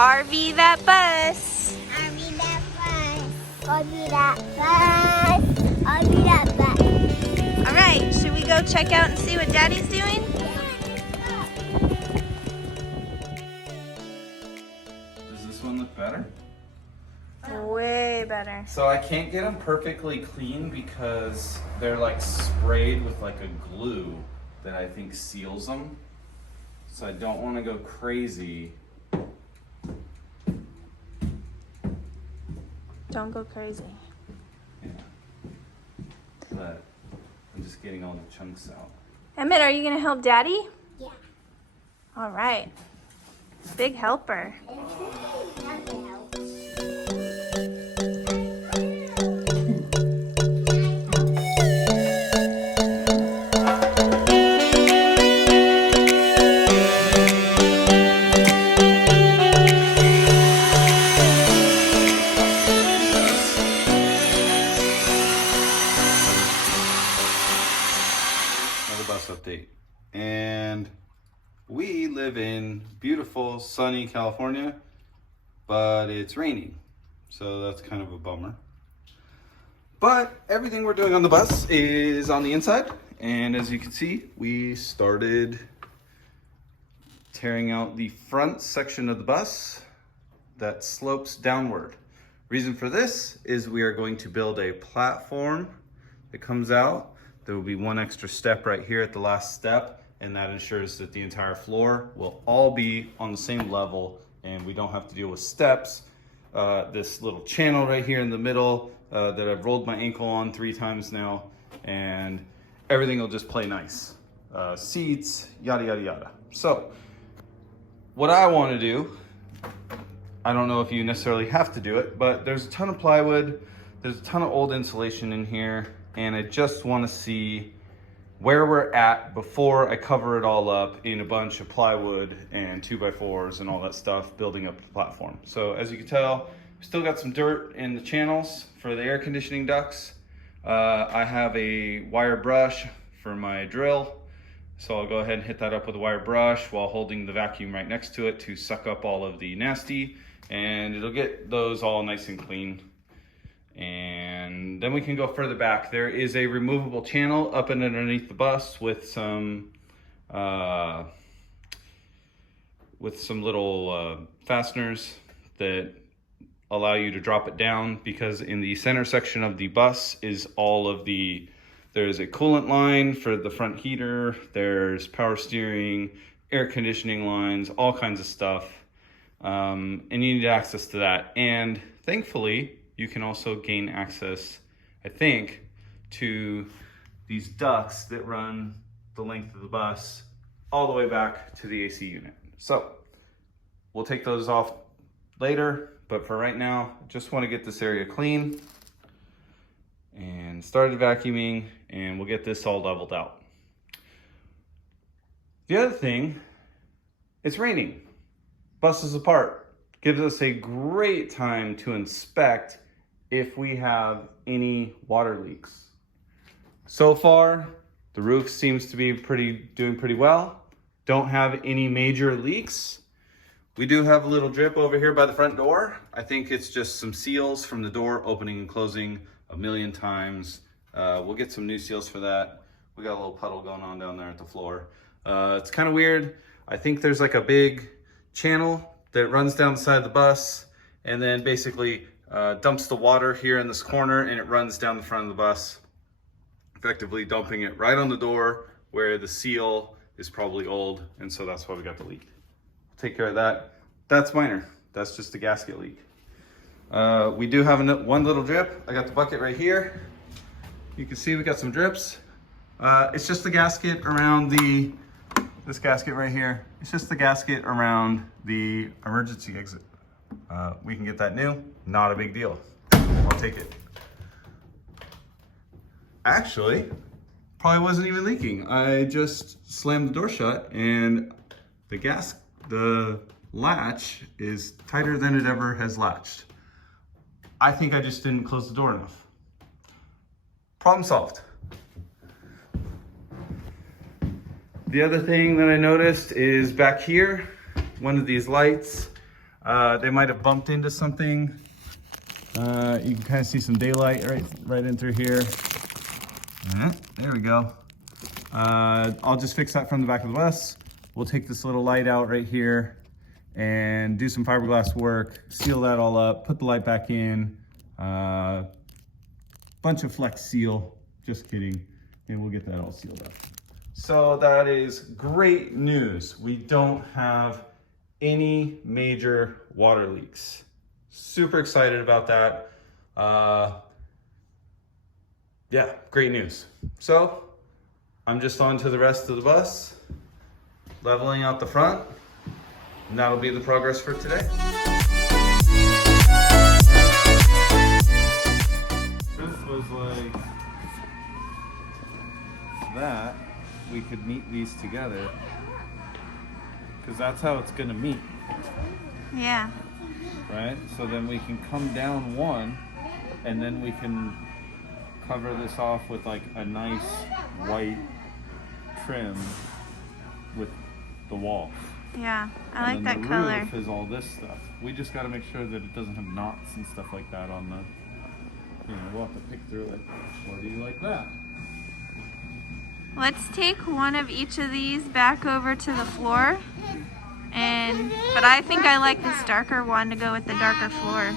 RV that bus. RV that bus. RV that bus. RV that bus. All right, should we go check out and see what Daddy's doing? Does this one look better? Way better. So I can't get them perfectly clean because they're like sprayed with like a glue that I think seals them. So I don't want to go crazy. Don't go crazy. Yeah. But I'm just getting all the chunks out. Emmett, are you gonna help Daddy? Yeah. All right. Big helper. Another bus update. And we live in beautiful sunny California, but it's raining. So that's kind of a bummer. But everything we're doing on the bus is on the inside. And as you can see, we started tearing out the front section of the bus that slopes downward. Reason for this is we are going to build a platform that comes out. There will be one extra step right here at the last step, and that ensures that the entire floor will all be on the same level and we don't have to deal with steps. This little channel right here in the middle that I've rolled my ankle on 3 times now, and everything will just play nice. Seats, yada, yada, yada. So what I want to do, I don't know if you necessarily have to do it, but there's a ton of plywood, there's a ton of old insulation in here, and I just want to see where we're at before I cover it all up in a bunch of plywood and 2x4s and all that stuff, building up the platform. So as you can tell, we still got some dirt in the channels for the air conditioning ducts. I have a wire brush for my drill, so I'll go ahead and hit that up with a wire brush while holding the vacuum right next to it to suck up all of the nasty, and it'll get those all nice and clean. And then we can go further back. There is a removable channel up and underneath the bus with some little fasteners that allow you to drop it down, because in the center section of the bus is all of the, there's a coolant line for the front heater, there's power steering, air conditioning lines, all kinds of stuff. And you need access to that. And thankfully, you can also gain access, I think, to these ducts that run the length of the bus all the way back to the AC unit. So we'll take those off later, but for right now, just want to get this area clean and started vacuuming, and we'll get this all leveled out. The other thing, it's raining. Bus is apart. Gives us a great time to inspect if we have any water leaks. So far, the roof seems to be doing pretty well. Don't have any major leaks. We do have a little drip over here by the front door. I think it's just some seals from the door opening and closing a million times. We'll get some new seals for that. We got a little puddle going on down there at the floor. It's kind of weird. I think there's like a big channel that runs down the side of the bus and then basically dumps the water here in this corner, and it runs down the front of the bus, effectively dumping it right on the door where the seal is probably old, and so that's why we got the leak. Take care of that. That's minor. That's just a gasket leak. We do have one little drip. I got the bucket right here. You can see we got some drips. It's just the gasket around this gasket right here. It's just the gasket around the emergency exit. We can get that new, not a big deal. I'll take it. Actually, probably wasn't even leaking. I just slammed the door shut and the latch is tighter than it ever has latched. I think I just didn't close the door enough. Problem solved. The other thing that I noticed is back here, one of these lights, They might have bumped into something. You can kind of see some daylight right in through here. There we go. I'll just fix that from the back of the bus. We'll take this little light out right here and do some fiberglass work, seal that all up, put the light back in, bunch of Flex Seal, just kidding, and we'll get that all sealed up. So that is great news. We don't have any major water leaks. Super excited about that. Yeah, great news. So I'm just on to the rest of the bus, leveling out the front, and that'll be the progress for today. This was like that. We could meet these together because that's how it's gonna meet. Yeah. Right? So then we can come down one and then we can cover this off with like a nice white trim with the walls. Yeah, I like that color. The roof is all this stuff. We just got to make sure that it doesn't have knots and stuff like that on the, we'll have to pick through it. Or do you like that? Let's take one of each of these back over to the floor. But I think I like this darker one to go with the darker floor.